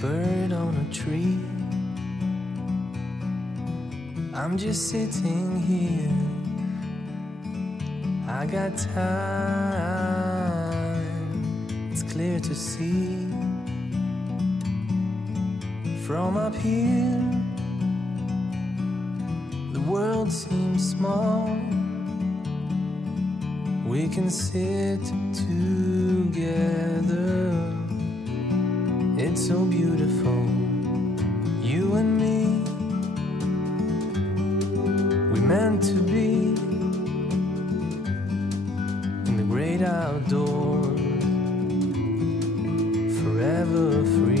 bird on a tree. I'm just sitting here. I got time. It's clear to see. From up here, the world seems small. We can sit together. It's so beautiful, you and me. We meant to be in the great outdoors, forever free.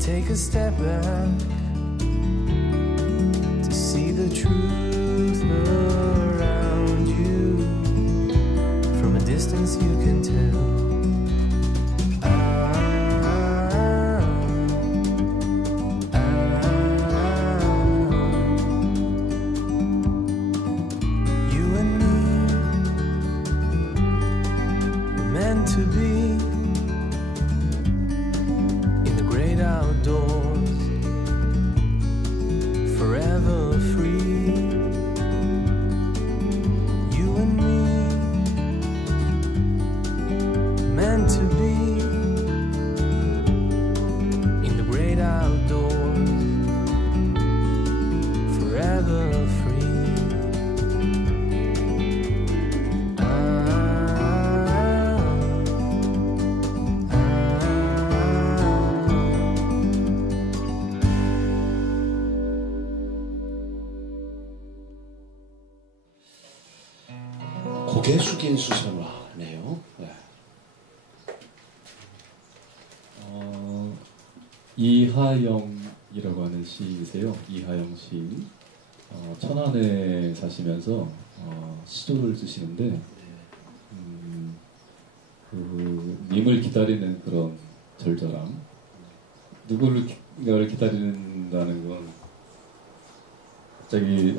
Take a step back to see the truth around you. From a distance you can tell. You and me were meant to be outdoors, forever free. You and me, meant to be in the great outdoors, forever free. 고개 숙인 수선화네요. 네. 이하영이라고 하는 시인이세요. 이하영 시인. 천안에 사시면서 시조를 쓰시는데 님을 기다리는 그런 절절함. 누구를 기다린다는 건 갑자기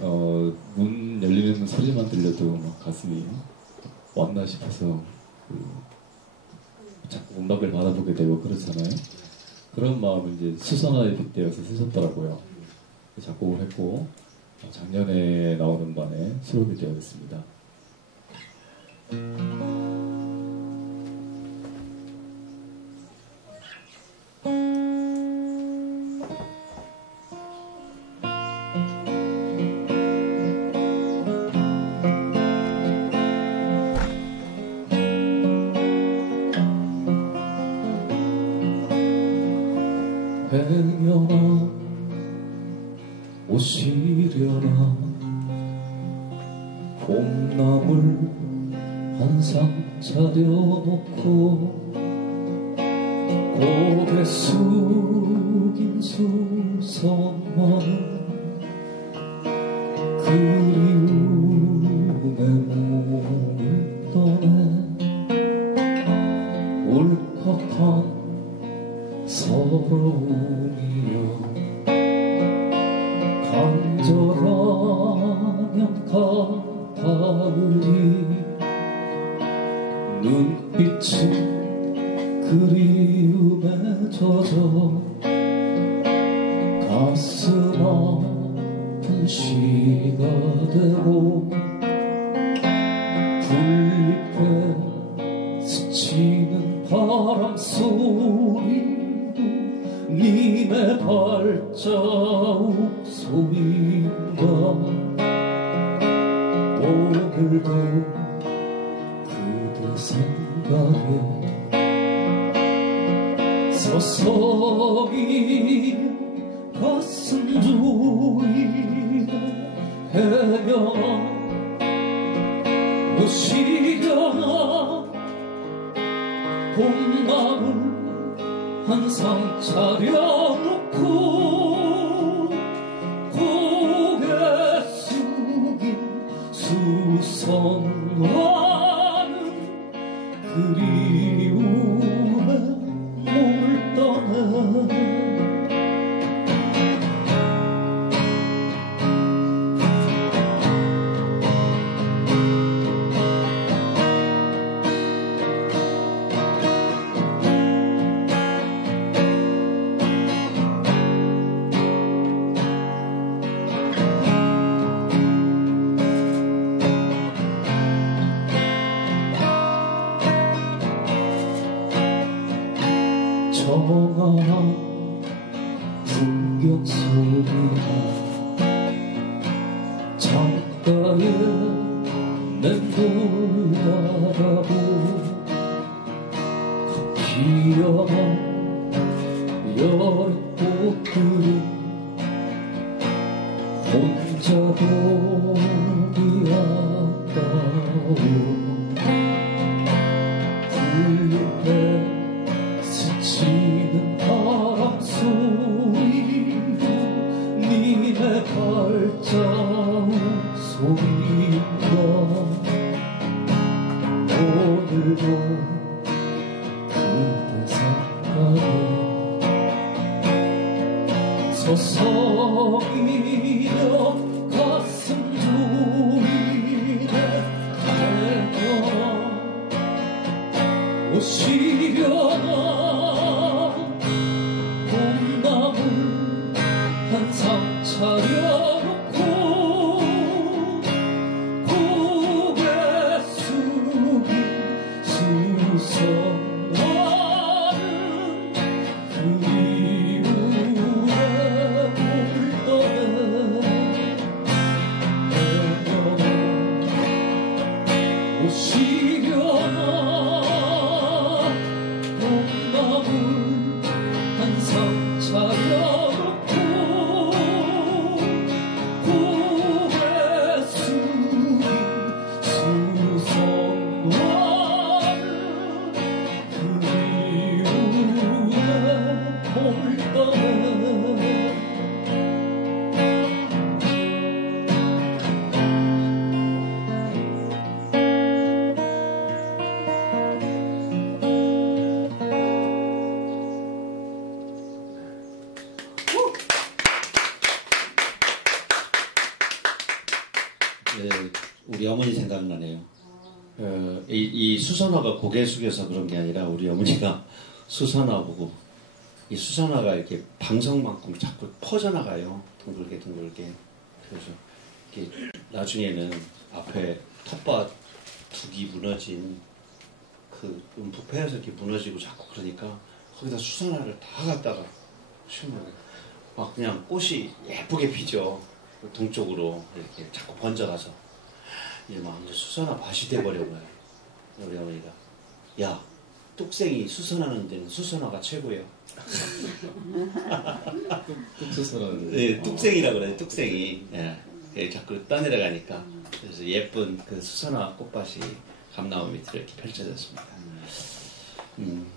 문 열리는 소리만 들려도 막 가슴이 왔나 싶어서 자꾸 음악을 바라보게 되고 그렇잖아요. 그런 마음을 이제 수선화에 빗대어서 쓰셨더라고요. 작곡을 했고 작년에 나온 음반에 수록이 되어 있습니다. 행여나 오시려나 봄나물 한 상 차려놓고 고개 숙인 수선만 그리움에 몸을 떠내 울컥한 서러움이여 간절하면 가다으리 눈빛이 그리움에 젖어 가슴 아픈 시가 되고 풀잎에 스치는 바람 소리도 님의 발자국 소리인가 오늘도 그대 생각에 서서히 가슴 주위에 헤엄 오시려나 봄나물 한 상 차려놓고 고개 숙인 수선화는 그리움에 몸을 떠나 정한 풍경 속이나 창가에 맴돌 바라보 그 피어난 여린 꽃들은 혼자 보기 아까워 붉은 스치는 바람 소리도 니네 발자국 소리인가 오늘도 그대 생각에 서성이며 가슴 졸이네 내가 오시려나 봄나물 한 상 차려놓고 고개 숙인 수선화는 그리움에 몸을 떠내 오시려나 봄나물 한 상 차려놓고 고개 숙인 수선화는 그리움에 몸을 떠내 네, 우리 어머니 생각나네요. 이 수선화가 고개 숙여서 그런 게 아니라 우리 어머니가 수선화 보고 이 수선화가 이렇게 방석만큼 자꾸 퍼져나가요. 둥글게 둥글게. 그래서 이렇게 나중에는 앞에 텃밭 두기 무너진 그 부패해서 이렇게 무너지고 자꾸 그러니까 거기다 수선화를 다 갖다가 심어요. 막 그냥 꽃이 예쁘게 피죠. 동쪽으로 이렇게 자꾸 번져가서 이제 막 이제 수선화 밭이 돼버린 거예요. 우리 어머니가 야 뚝생이 수선하는 데는 수선화가 최고예요. 뚝수선은 네, 뚝생이라 그래요. 뚝생이. 예. 예, 자꾸 떠내려가니까 그래서 예쁜 그 수선화 꽃밭이 감나무 밑으로 이렇게 펼쳐졌습니다.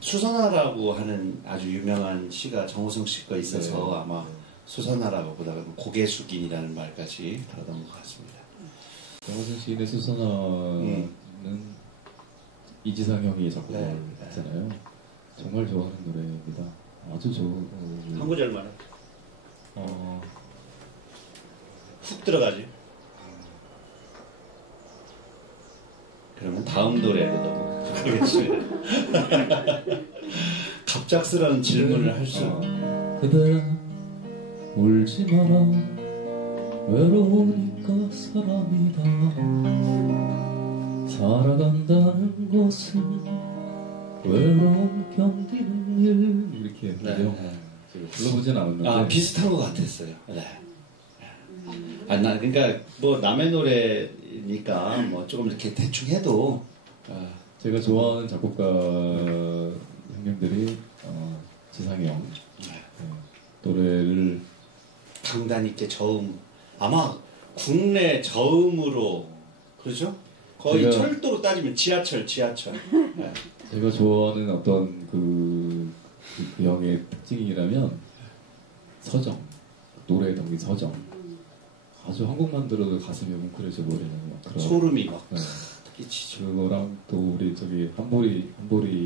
수선화라고 하는 아주 유명한 시가 정호성 씨가 있어서 네. 아마 수선화라고 보다가 고개 숙인이라는 말까지 들어간 것 같습니다. 정호승 시인의 수선화는 이지상 형이 작곡을 네. 했잖아요. 정말 좋아하는 노래입니다. 아주 좋은 한 구절만 훅 들어가지. 그러면 다음 노래로 넘어가겠습니다. 갑작스러운 질문을 할 수. 그대 울지 마라 외로우니까 사람이다 살아간다는 것은 외로움 견디는 일 이렇게 네. 했는데요. 제가 불러보진 않았는데 아, 비슷한 것 같았어요. 네. 아, 나, 그러니까, 뭐, 남의 노래니까, 뭐, 조금 이렇게 대충 해도, 제가 좋아하는 작곡가 형님들이 지상이 형 네. 노래를 강단 있게 저음, 아마 국내 저음으로, 그렇죠? 거의 제가- 철도로 따지면 지하철. 네. 제가 좋아하는 어떤 그 형의 특징이라면 서정 노래에 담긴 서정 아주 한 곡만 들어도 가슴이 뭉클해져 버리는 그런 소름이 막 네. 끼치죠. 그거랑 또 우리 저기 한보리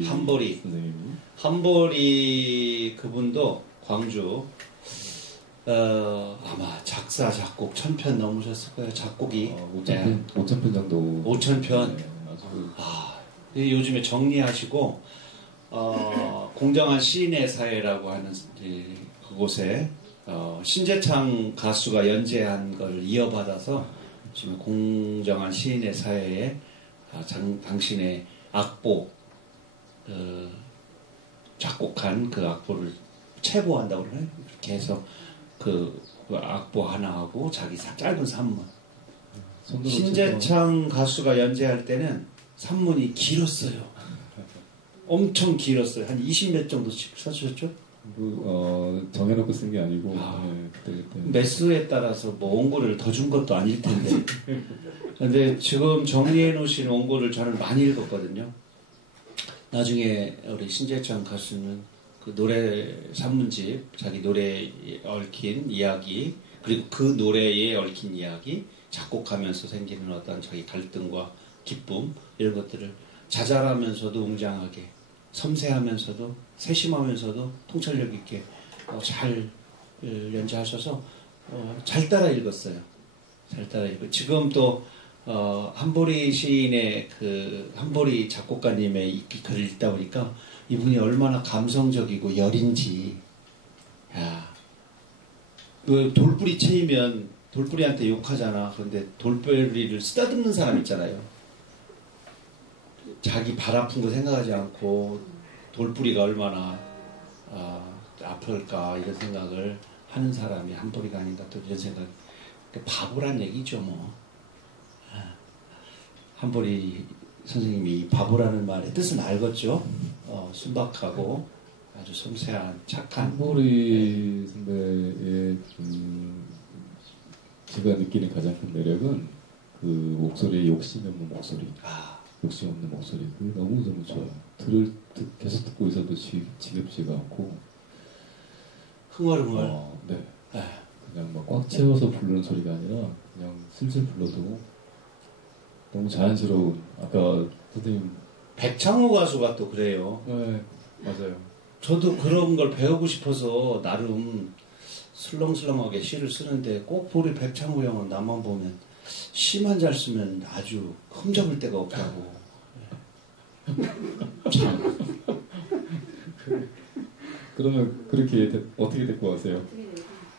선생님이 한보리 그분도 광주 아마 작사 작곡 1000편 넘으셨을 거예요. 작곡이 5,000편 정도 5,000편. 네, 아주 요즘에 정리하시고 공정한 시인의 사회라고 하는 그곳에 신재창 가수가 연재한 걸 이어받아서 지금 공정한 시인의 사회에 당신의 악보 작곡한 그 악보를 체보한다고 그러나요? 그렇게 해서 그 악보 하나하고 자기 짧은 산문. 신재창 가수가 연재할 때는 산문이 길었어요. 엄청 길었어요. 한 20몇 정도씩 써주셨죠? 정해놓고 쓴 게 아니고 그때. 매수에 따라서 뭐 원고를 더 준 것도 아닐 텐데. 근데 지금 정리해 놓으신 원고를 저는 많이 읽었거든요. 나중에 우리 신재창 가수는 그 노래 산문집, 자기 노래에 얽힌 이야기, 그리고 그 노래에 얽힌 이야기, 작곡하면서 생기는 어떤 자기 갈등과 기쁨, 이런 것들을 자잘하면서도 웅장하게, 섬세하면서도 세심하면서도 통찰력 있게 잘 연주하셔서 잘 따라 읽었어요. 잘 따라 읽고 지금 또 한보리 시인의 그 한보리 작곡가님의 글을 읽다 보니까 이분이 얼마나 감성적이고 여린지. 야, 그 돌뿌리 채이면 돌뿌리한테 욕하잖아. 그런데 돌뿌리를 쓰다듬는 사람 있잖아요. 자기 발 아픈 거 생각하지 않고 돌뿌리가 얼마나 아플까 이런 생각을 하는 사람이 한보리가 아닌가 또 이런 생각. 바보란 얘기죠 뭐. 한보리 선생님이 바보라는 말의 뜻은 알겠죠. 순박하고 아주 섬세한 착한. 한보리 선배의 제가 느끼는 가장 큰 매력은 그 목소리의 욕심 없는 목소리. 욕심 없는 목소리. 그게 너무 좋아요. 계속 듣고 있어도 지겹지가 않고. 흥얼흥얼. 네. 그냥 막 꽉 채워서 부르는 소리가 아니라 그냥 슬슬 불러도 너무 자연스러운. 아까 선생님 백창호 가수가 또 그래요. 네, 맞아요. 저도 그런 걸 배우고 싶어서 나름 슬렁슬렁하게 시를 쓰는데 꼭 우리 백창호 형은 나만 보면 시만 잘 쓰면 아주 흠잡을 데가 없다고. 참. 그러면 그렇게 어떻게 데리고 가세요?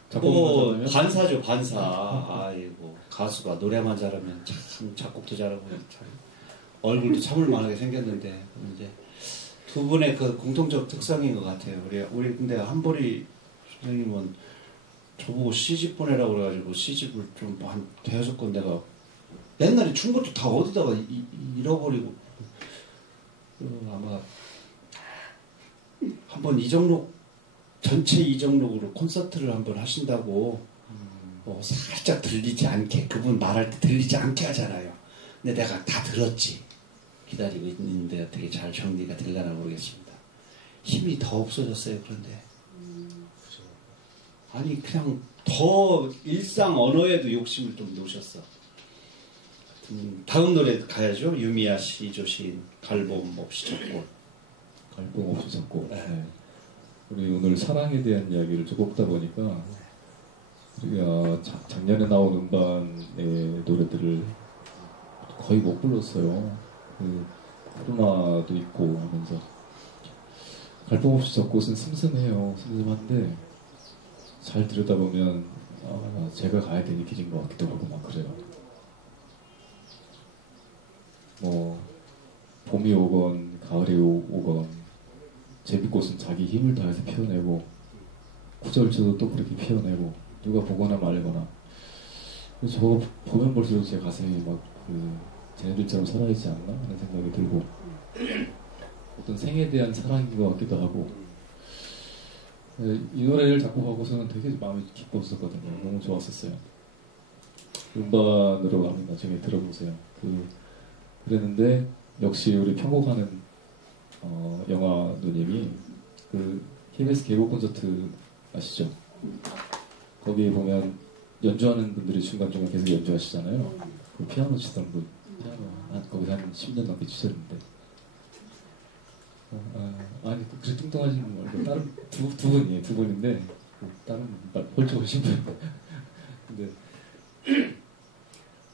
반사죠, 반사. 아이고, 가수가 노래만 잘하면 참 작곡도 잘하고 참 얼굴도 참을만하게 생겼는데 이제 두 분의 그 공통적 특성인 것 같아요. 우리 근데 한보리 선생님은 저보고 시집 보내라고 그래가지고 시집을 좀 한 대여섯 건 내가 옛날에 준 것도 다 어디다가 잃어버리고 아마 한번 이정록 전체 이정록으로 콘서트를 한번 하신다고 살짝 들리지 않게 그분 말할 때 들리지 않게 하잖아요. 근데 내가 다 들었지. 기다리고 있는데 되게 잘 정리가 되려나 모르겠습니다. 힘이 더 없어졌어요. 그런데 아니 그냥 더 일상 언어에도 욕심을 좀 놓으셨어. 다음 노래 가야죠. 유미야 시조 시인 갈봄 없이 젖골. 갈봄 없이 젖골. 네. 우리 오늘 사랑에 대한 이야기를 좀 꼽다 보니까 우리가 작년에 나온 음반의 노래들을 거의 못 불렀어요. 그 코로나도 있고 하면서 갈봄 없이 젖골은 슴슴해요. 슴슴한데 잘 들여다보면 제가 가야 되는 길인 것 같기도 하고 막 그래요. 뭐 봄이 오건 가을이 오건 제비꽃은 자기 힘을 다해서 피워내고 구절초도 또 그렇게 피워내고 누가 보거나 말거나 저거 보면 볼수록 제 가슴이 막 쟤네들처럼 살아있지 않나 하는 생각이 들고 어떤 생에 대한 사랑인 것 같기도 하고 이 노래를 작곡하고서는 되게 마음이 기뻤었거든요. 너무 좋았었어요. 음반으로 한번 나중에 들어보세요. 그랬는데 역시 우리 편곡하는 영화 누님이 그 KBS 개국 콘서트 아시죠? 거기에 보면 연주하는 분들이 중간중간 계속 연주하시잖아요. 그 피아노 치던 분, 피아노 거기서 한 10년 넘게 치셨는데, 아니 그렇게 뚱뚱하신 분 말고 다른 두 분이에요. 두 분인데 다른 홀쭉하신 분. 근데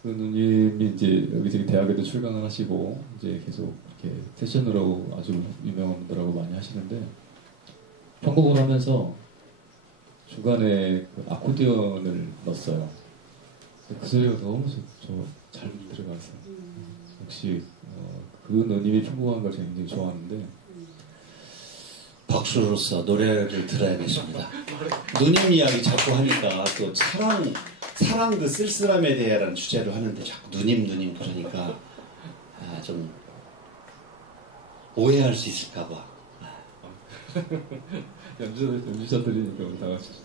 그 누님이 이제 여기저기 대학에도 출강을 하시고 이제 계속 이렇게 세션으로 아주 유명한 분들하고 많이 하시는데 편곡을 하면서 중간에 그 아코디언을 넣었어요. 그 소리가 너무 잘 들어가서 역시 그 누님이 편곡한 걸 제가 굉장히 좋아하는데 박수로서 노래를 들어야겠습니다. 누님 이야기 자꾸 하니까 또 사랑 그 쓸쓸함에 대해라는 주제로 하는데 자꾸 누님 그러니까 좀 오해할 수 있을까봐. 연주자들이니까 우리 다 같이.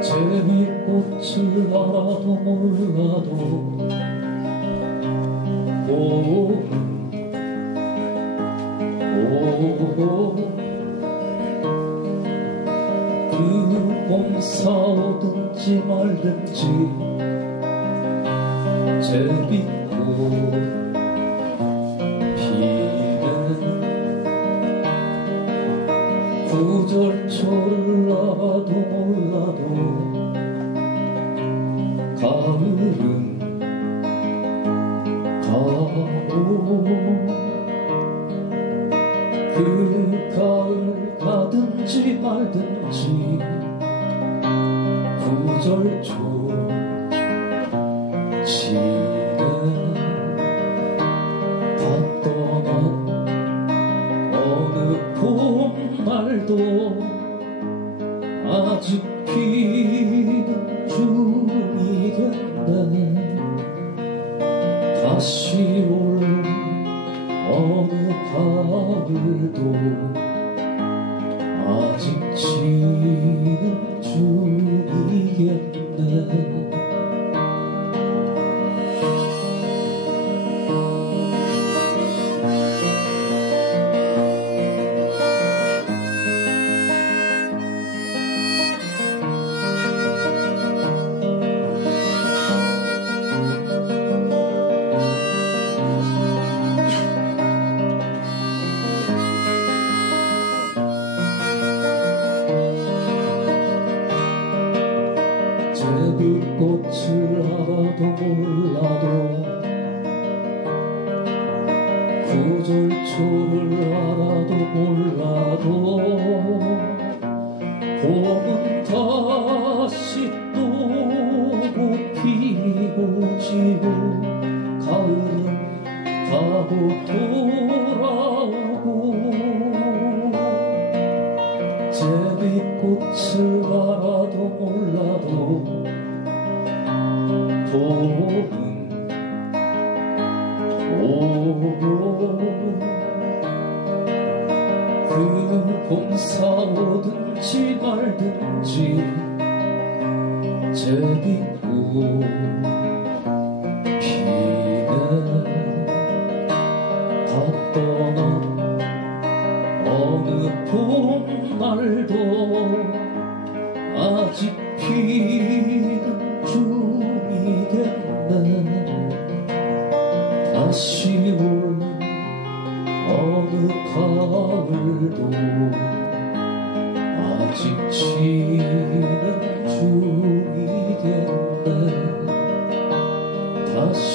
재미꽃을 알아도 몰라도 그봄 싸우든지 말든지 재밌고 피는 구절초를 알아도 몰라도 가을은 가오 그 가을 가든지 말든지 구절초 지는 다 떠난 어느 봄날도 아직 피는 중이겠네 다시 올 어느 가을도 아직 지는 중이겠네 제비꽃을 알아도 몰라도 구절초를 알아도 몰라도 봄은 다시 또 피고 지고 가을은 가고 돌아오고 제비꽃을 알아도 몰라도 봄은 오고 그 봄 싸우든지 말든지 제비꽃 피는 다 떠난 어느 봄날도 아직 피는 중이겠네 다시 올 어느 가을도 아직 지는 중이겠네 다시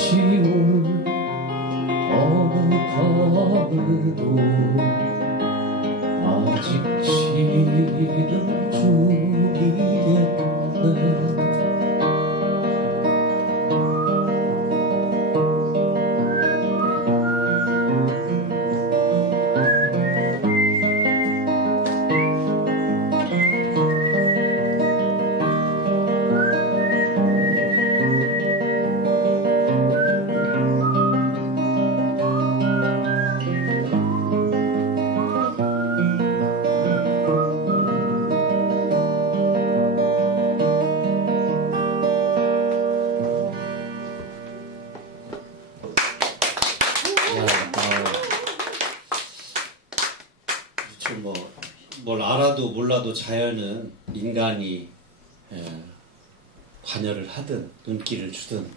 올 어느 가을도 아직 지는 중이겠네 몰라도 자연은 인간이 관여를 하든 눈길을 주든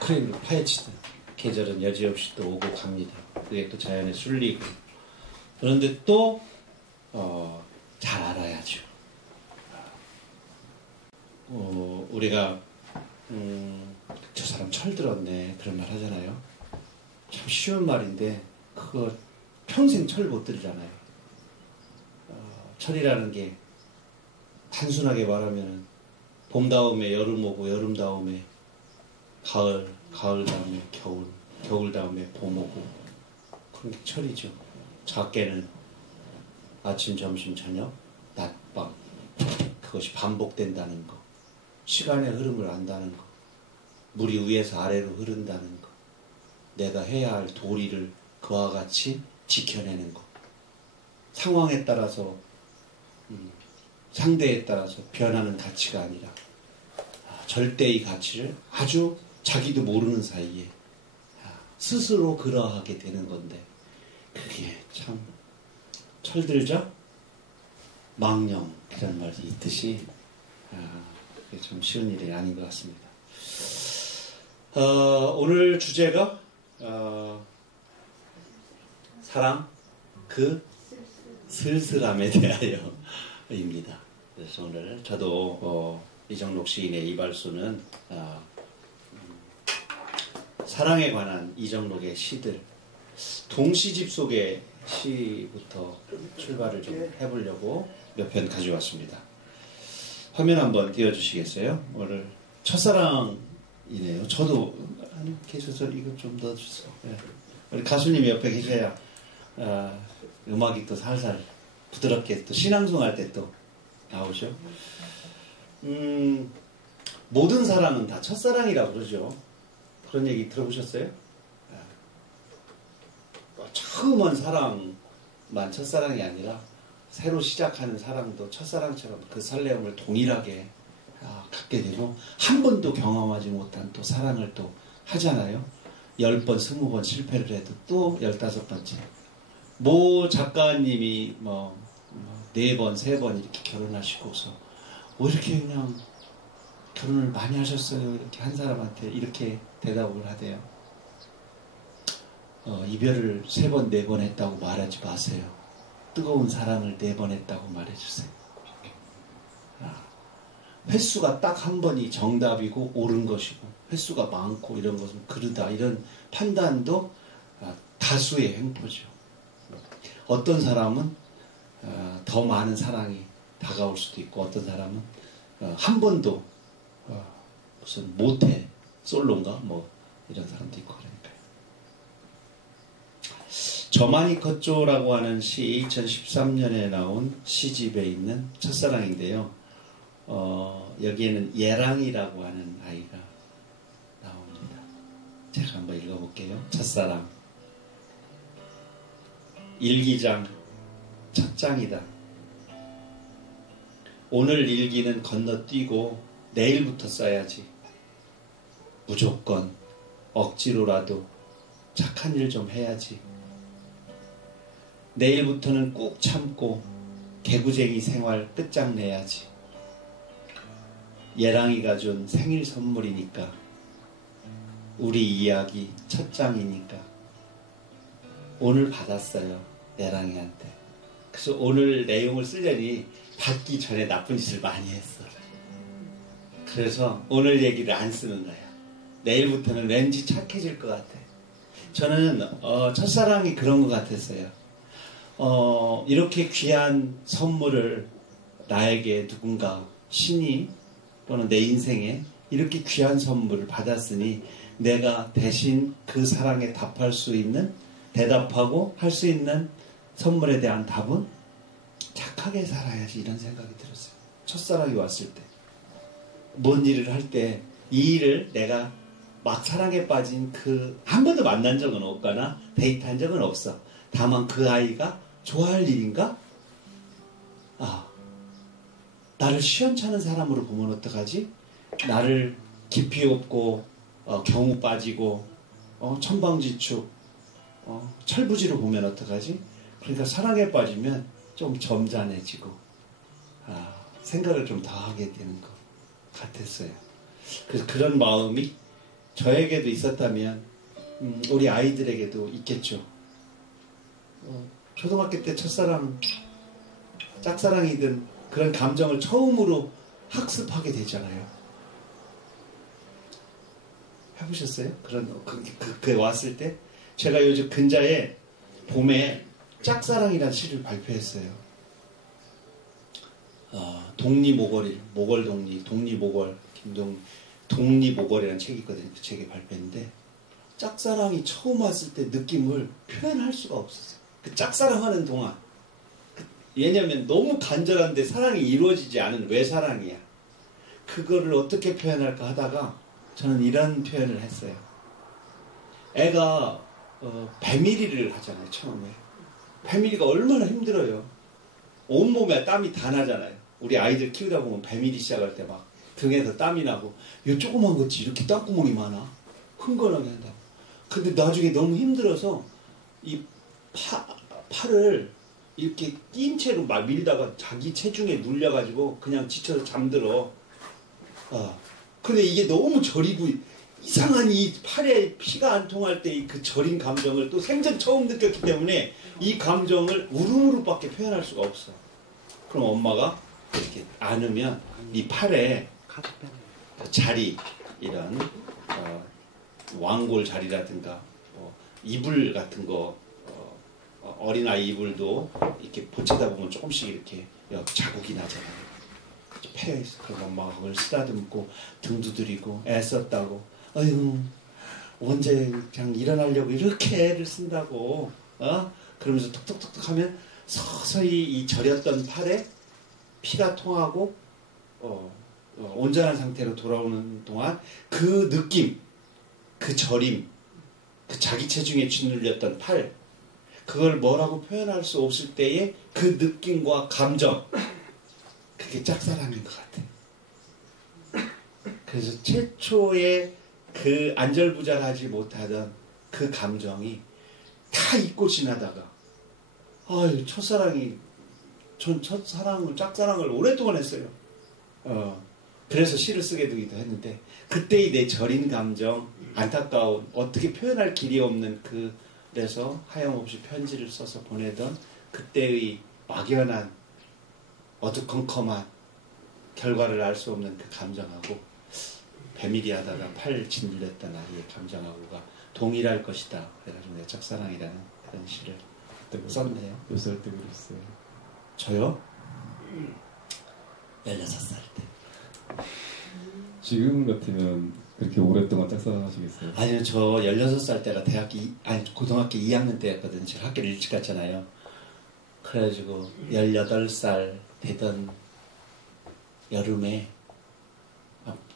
크림을 파헤치든 계절은 여지없이 또 오고 갑니다. 그게 또 자연의 순리고. 그런데 또 잘 알아야죠. 우리가 저 사람 철 들었네 그런 말 하잖아요. 참 쉬운 말인데 그거 평생 철 못 들잖아요. 철이라는 게 단순하게 말하면 봄 다음에 여름 오고 여름 다음에 가을, 가을 다음에 겨울, 겨울 다음에 봄 오고 그런 게 철이죠. 작게는 아침, 점심, 저녁, 낮, 밤 그것이 반복된다는 거, 시간의 흐름을 안다는 거, 물이 위에서 아래로 흐른다는 거, 내가 해야 할 도리를 그와 같이 지켜내는 거, 상황에 따라서 상대에 따라서 변하는 가치가 아니라 절대의 가치를 아주 자기도 모르는 사이에 스스로 그러하게 되는 건데 그게 참 철들자 망령이라는 말이 있듯이 그게 좀 쉬운 일이 아닌 것 같습니다. 오늘 주제가 사랑 그 쓸쓸함에 대하여입니다. 그래서 오늘 저도 이정록 시인의 이발소는 사랑에 관한 이정록의 시들 동시집 속의 시부터 출발을 좀 해보려고 몇 편 가져왔습니다. 화면 한번 띄워주시겠어요? 오늘 첫사랑이네요. 저도 계셔서 이거 좀 넣어주세요. 네. 우리 가수님이 옆에 계셔야 음악이 또 살살 부드럽게 또 신앙송할 때 또 나오죠. 모든 사랑은 다 첫사랑이라고 그러죠. 그런 얘기 들어보셨어요? 처음 한 사랑만 첫사랑이 아니라 새로 시작하는 사랑도 첫사랑처럼 그 설레움을 동일하게 갖게 되고 한 번도 경험하지 못한 또 사랑을 또 하잖아요. 10번, 20번 실패를 해도 또 15번째. 모 작가님이 4번, 3번 이렇게 결혼하시고서 왜 이렇게 그냥 결혼을 많이 하셨어요? 이렇게 한 사람한테 이렇게 대답을 하대요. 이별을 3번, 4번 했다고 말하지 마세요. 뜨거운 사랑을 4번 했다고 말해주세요. 횟수가 딱 한 번이 정답이고 옳은 것이고 횟수가 많고 이런 것은 그르다 이런 판단도 다수의 횡포죠. 어떤 사람은 더 많은 사랑이 다가올 수도 있고 어떤 사람은 한 번도 무슨 모태 솔로인가 이런 사람도 있고 그러니까요. 저만이 컸죠라고 하는 시 2013년에 나온 시집에 있는 첫사랑인데요. 여기에는 예랑이라고 하는 아이가 나옵니다. 제가 한번 읽어볼게요. 첫사랑. 일기장 첫 장이다. 오늘 일기는 건너뛰고 내일부터 써야지. 무조건 억지로라도 착한 일 좀 해야지. 내일부터는 꾹 참고 개구쟁이 생활 끝장내야지. 예랑이가 준 생일 선물이니까 우리 이야기 첫 장이니까 오늘 받았어요. 예랑이한테. 그래서 오늘 내용을 쓰려니 받기 전에 나쁜 짓을 많이 했어. 그래서 오늘 얘기를 안 쓰는 거야. 내일부터는 왠지 착해질 것 같아. 저는 첫사랑이 그런 것 같았어요. 이렇게 귀한 선물을 나에게 누군가 신이 또는 내 인생에 이렇게 귀한 선물을 받았으니 내가 대신 그 사랑에 답할 수 있는 대답하고 할 수 있는 선물에 대한 답은 착하게 살아야지 이런 생각이 들었어요. 첫사랑이 왔을 때 뭔 일을 할 때 이 일을 내가 막 사랑에 빠진 한 번도 만난 적은 없거나 데이트한 적은 없어. 다만 그 아이가 좋아할 일인가? 나를 시원찮은 사람으로 보면 어떡하지? 나를 깊이 없고 경우 빠지고 천방지축 철부지로 보면 어떡하지? 그러니까 사랑에 빠지면 좀 점잖해지고 생각을 좀 더 하게 되는 것 같았어요. 그래서 그런 마음이 저에게도 있었다면 우리 아이들에게도 있겠죠. 초등학교 때 첫사랑, 짝사랑이든 그런 감정을 처음으로 학습하게 되잖아요. 해보셨어요? 그 왔을 때? 제가 요즘 근자에 봄에 짝사랑이라는 시를 발표했어요. 독리모걸일, 모걸독리, 독리모걸, 독리모걸이라는 책이 있거든요. 그 책에 발표했는데 짝사랑이 처음 왔을 때 느낌을 표현할 수가 없었어요. 그 짝사랑하는 동안 왜냐면 너무 간절한데 사랑이 이루어지지 않은 왜 사랑이야. 그거를 어떻게 표현할까 하다가 저는 이런 표현을 했어요. 애가 배밀이를 하잖아요. 처음에 배밀이가 얼마나 힘들어요. 온몸에 땀이 다 나잖아요. 우리 아이들 키우다 보면 배밀이 시작할 때 막 등에서 땀이 나고 이 조그만 거지 이렇게 땀구멍이 많아. 흥건하게 한다고. 근데 나중에 너무 힘들어서 이 팔을 이렇게 낀 채로 막 밀다가 자기 체중에 눌려가지고 그냥 지쳐서 잠들어. 근데 이게 너무 저리고 이상한 이 팔에 피가 안 통할 때 그 저린 감정을 또 생전 처음 느꼈기 때문에 이 감정을 울음으로밖에 표현할 수가 없어. 그럼 엄마가 이렇게 안으면 이 팔에 자리, 이런 왕골 자리라든가 이불 같은 거, 어린아이 이불도 이렇게 보채다 보면 조금씩 이렇게 자국이 나잖아요. 패여있어. 그럼 엄마가 그걸 쓰다듬고 등 두드리고 애썼다고, 어휴 언제 그냥 일어나려고 이렇게 애를 쓴다고, 그러면서 톡톡톡톡 하면 서서히 이 저렸던 팔에 피가 통하고 온전한 상태로 돌아오는 동안 그 느낌, 그 저림, 그 자기 체중에 짓눌렸던 팔, 그걸 뭐라고 표현할 수 없을 때의 그 느낌과 감정, 그게 짝사랑인 것 같아. 그래서 최초의 그 안절부절하지 못하던 그 감정이 다 잊고 지나다가, 아유, 전 첫사랑을, 짝사랑을 오랫동안 했어요. 그래서 시를 쓰게 되기도 했는데, 그때의 내 저린 감정, 안타까운, 어떻게 표현할 길이 없는 그래서 하염없이 편지를 써서 보내던 그때의 막연한, 어두컴컴한 결과를 알 수 없는 그 감정하고, 배밀이 하다가 팔 짓눌렸던 아이의 감정하고가 동일할 것이다. 그래가지고 내 짝사랑이라는 그런 시를 썼네요. 몇 살 때 그랬어요? 저요? 16살 때. 지금 같으면 그렇게 오랫동안 짝사랑 하시겠어요? 아니요, 저 16살 때가 고등학교 2학년 때였거든요. 제가 학교를 일찍 갔잖아요. 그래가지고 18살 되던 여름에,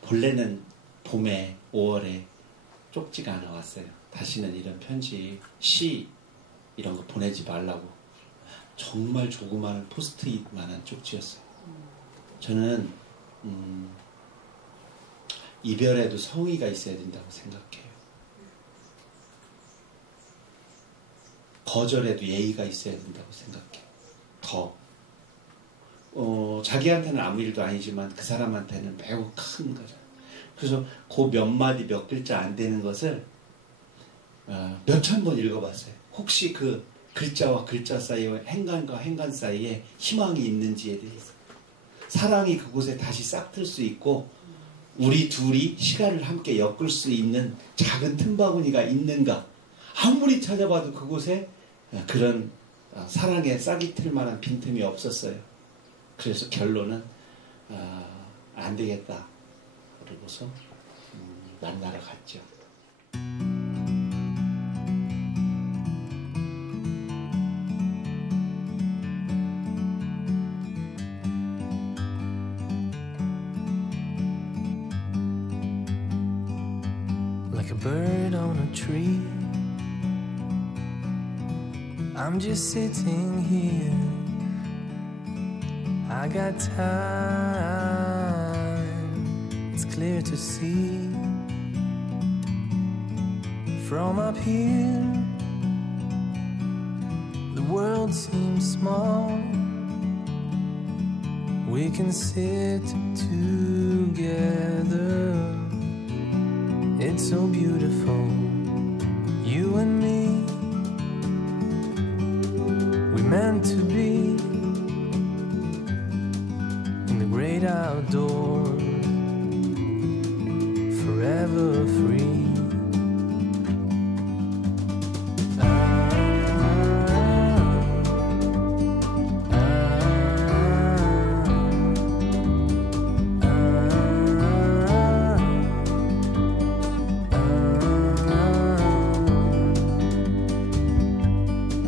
본래는 봄에 5월에 쪽지가 하나 왔어요. 다시는 이런 편지, 시 이런 거 보내지 말라고. 정말 조그마한 포스트잇만한 쪽지였어요. 저는 이별에도 성의가 있어야 된다고 생각해요. 거절에도 예의가 있어야 된다고 생각해요. 자기한테는 아무 일도 아니지만 그 사람한테는 매우 큰 거죠. 그래서 그 몇 마디 몇 글자 안 되는 것을 몇천 번 읽어봤어요. 혹시 그 글자와 글자 사이에, 행간과 행간 사이에 희망이 있는지에 대해서, 사랑이 그곳에 다시 싹틀 수 있고 우리 둘이 시간을 함께 엮을 수 있는 작은 틈바구니가 있는가. 아무리 찾아봐도 그곳에 그런 사랑에 싹이 틀 만한 빈틈이 없었어요. 그래서 결론은 안 되겠다 그러고서 만나러 갔죠. Like a bird on a tree, I'm just sitting here. I got time, it's clear to see. From up here, the world seems small. we can sit together. It's so beautiful, you and me. We meant to be in the great outdoors, forever free.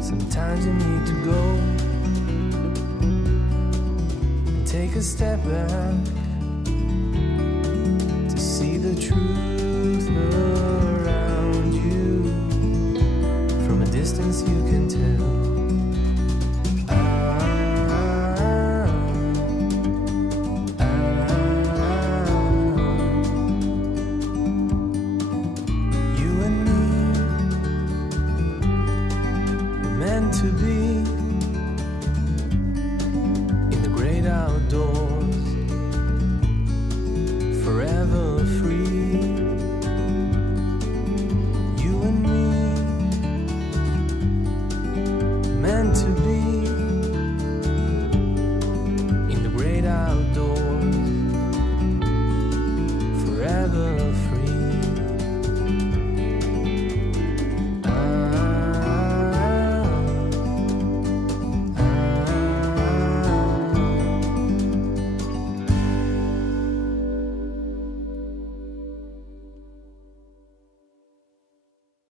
Sometimes you need to go and take a step back